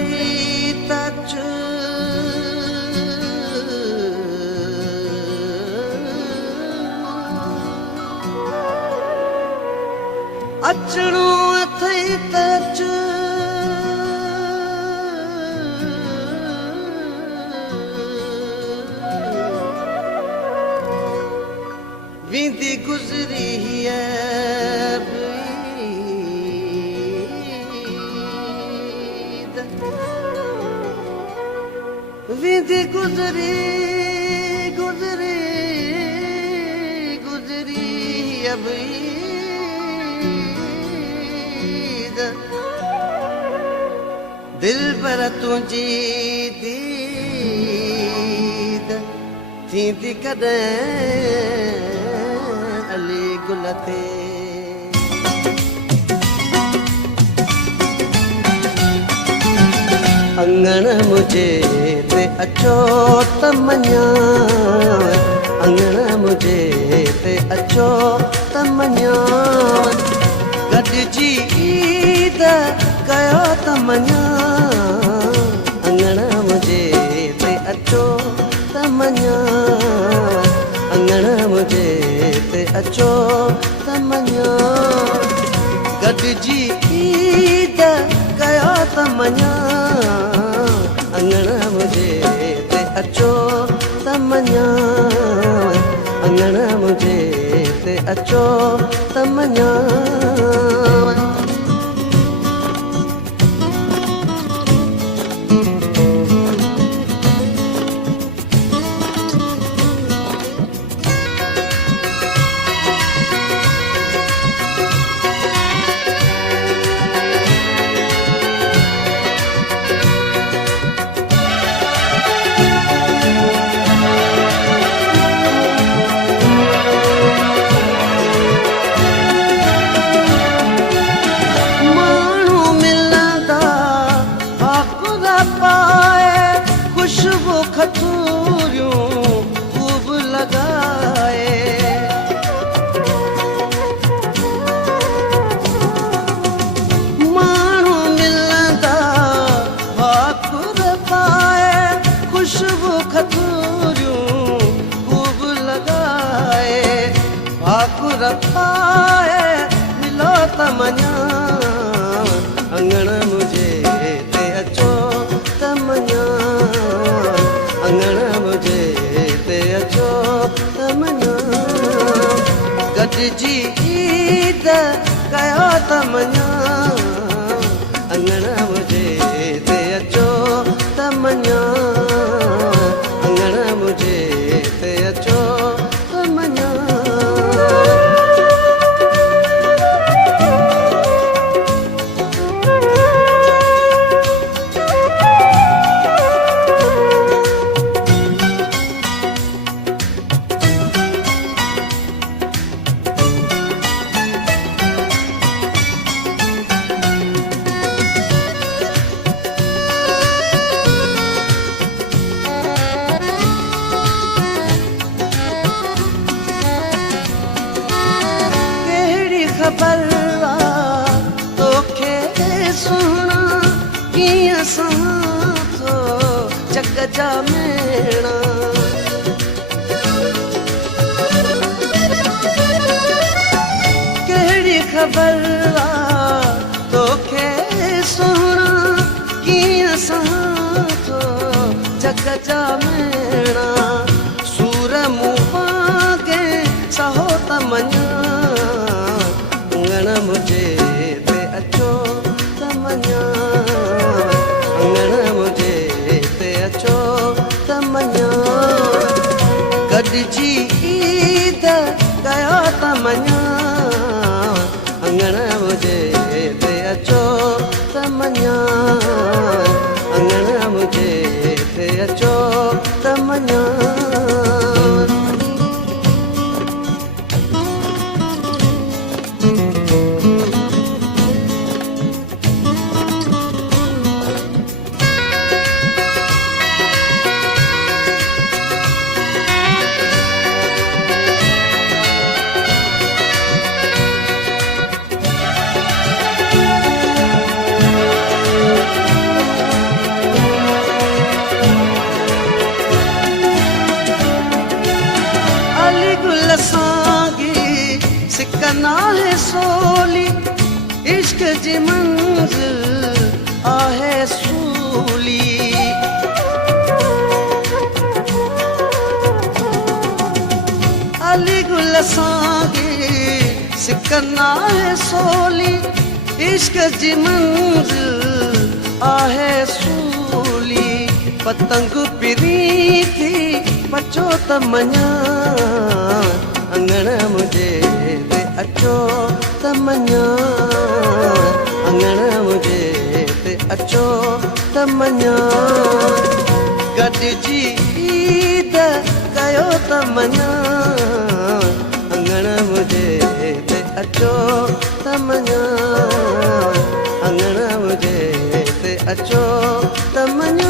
अथई तच अचणो अथई तच विंदी गुजरी है विंदी गुजरी गुजरी गुजरी अब दिल पर तुझी दीद थींदी कॾहिं अली गुल ते अंगण मुझे ते अचो त मञां अंगण मुझे ते अचो त मञां गॾिजी ईद कयो त मञां अंगण मुझे ते अचो त मञां अंगण मुझे ते अचो त मञां गॾिजी ईद कयो त मञां अंगण मुझे ते अचो त मञां अंगण मुझे ते अचो त मञां खुशबू खतूरियूं खूब लगाए माण्हू मिलंदा भाकुर पाए खुशबू खतूरियूं खूब लगाए भाकुर पाए मिलो त मञां अंगण मुझे ते अचो त मञां अंगण मुझे ते अचो त मञां गॾिजी ईद कयो त मञां अंगण मुझे ते अचो त मञां अंगण मुझे ते अचो त मञां खबर तोखे सुना कीअं सां थो जग जा मेणा कहिड़ी ख़बर तोखे सुना कीअं सां थो जग जा मेणा सूर मूं पागे सहो त मञां अंगण मुझे ते अचो त मञां अंगण मुझे ते अचो त मञां गॾिजी ईद कयो त मञां अंगण मुझे ते अचो त मञां अंगण मुझे ते अचो त मञां सोली इश्क जी मंज़िल आहे सूली अली गुल सागे सिकना है सोली इश्क जी मंज़िल आहे सूली पतंग पिरी थी बचो त मञा अंगण मुझे ते अचो त मञा अंगण मुझे ते अचो त मञा गॾिजी ईद कयो त मञा अंगण मुझे ते अचो त मञा अंगण मुझे ते अचो त मञा